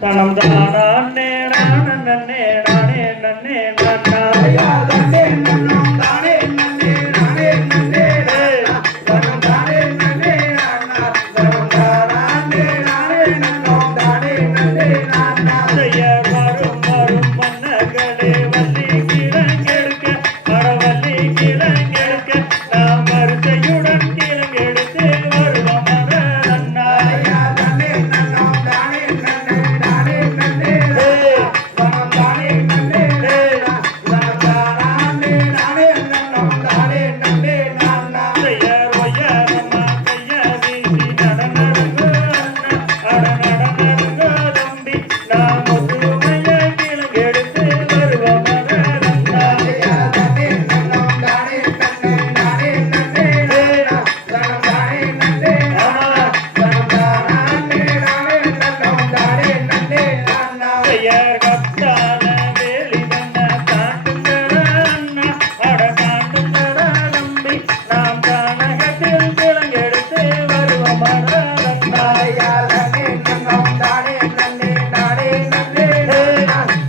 தனம் தானே நானே நானே நன்னே நன்னா தானே நன்னம் தானே நன்னே நானே நன்னே தனம் தானே நன்னே நானா தனம் தானே நானே நன்னம் தானே நன்னே நானா செய்ய வரும் வரும் மன்னர்களே வள்ளி கிழங்கெடுக்க மரவள்ளி கிழங்கெடுக்க நாம் வரிசையுடன் கிழங்கெடுத்து வருவோம் நன்னா தானே நன்னம் தானே நன்னே நானே நன்னே தனம் தானே நன்னே தனம் தானே நானே நன்னம் தானே நன்னே நானா செய்ய ஒய்யாரம்மா கைய வீசி நடனடுங்க அட நடனடுங்க தம்பி நாம் ஒற்றுமைய கிழங்கெடுத்து வருவோம் நன்னா தானே நன்னம் தானே நன்னே நானே நன்னே தனம் தானே நன்னே தனம் தானே நானே நன்னம் தானே நன்னே நானா செய்யர் கத்தான வேலி வண்ண தாண்டுங்கட அண்ணா அட தாண்டுங்கட தம்பி நாம் தானகத்தில் கிழங்கெடுத்து வருவோம் நன்னா தானே நன்னம் தானே நன்னே நானே நன்னே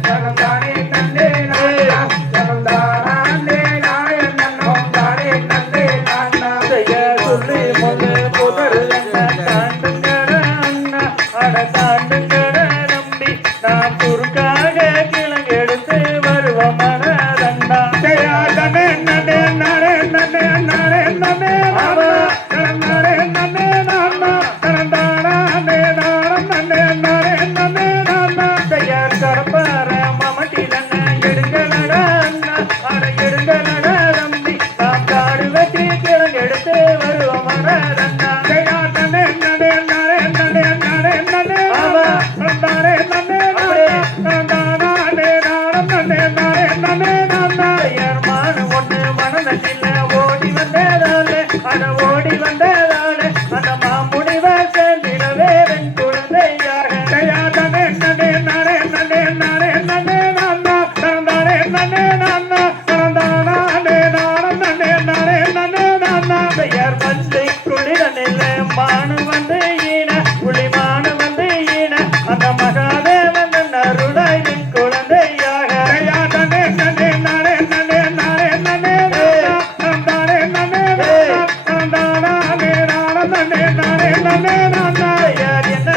தனம் தானே நன்னே தனம் தானே நானே நன்னம் தானே நன்னே நானா செய்ய சொல்லி முழு புதர் என்ன தாண்டுங்கட அண்ணா அட தாண்டுங்கட தம்பி நாம் குறுக்காக கிழங்கெடுத்து வருவோம் நன்னா தானே நன்னே நானே நன்னே நானே நன்னே நானே நன்னே நானா தனம் தானே நானே நன்னே நானே நன்னே நானா செய்யார் கரப்பார மமட்டிலண்ண எடுங்களட அண்ணா அட எடுங்களட தம்பி நாம் காடு வெட்டி கிழங்கெடுத்து வருவோம் நன்னா தானே நன்னே நானே நன்னே நானே நன்னே ஆமா. தானே நன்னே தானே நன்னே நானே நன்னே நானா செய்யார் மான ஒண்ணு மனதில் ஓடி வந்ததாலே அட ஓடி வந்ததாலே அந்த மாமுனிவர் சேர்ந்திடவே வெண் குழந்தையாக தானே நன்னே நானே நன்னே நானே நன்னே நானா தானே நன்னே நானா தானே நன்னே நானே நன்னே நானா செய்யார் வள்ளி குளிரனில் மானு வந்து ஈன புலிமானு வந்து ஈன அந்த மகாதேவன் அருளாய் வெண் குழந்தையாக தானே நன்னே நானே நன்னே நானே நன்னே தானே நன்னே தானே நன்னே நானே நன்னே நானா செய்யார் என்ன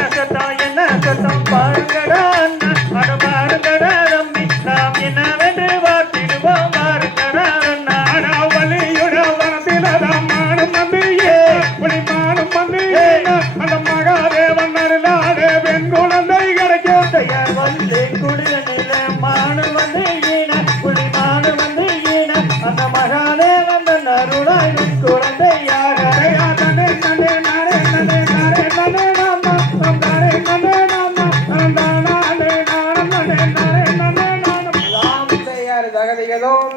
சத்தம் பாருங்கடா அண்ணா அட பாருங்கடா தம்பி நாம் என்னவென்று பார்த்திடுவோம் பாருங்கடா அண்ணா வலியுட வனத்திலதான் மானும் நம்பியே புலிமானும் நம்பியே அந்த மகாதேவன் அருளாலே பெண் குழந்தை கிடைக்கும் செய்யார் வள்ளி குளிரனில் மானு வந்து ஈன புலிமானு வந்து ஈன அந்த மகாதேவன் அருளாய் வெண் குழந்தையாக தானே நன்னே நானே நன்னே நானே நன்னே நானா தானே நன்னே நானா தானே நானே நன்னே நானே நானா தகதிகதோம்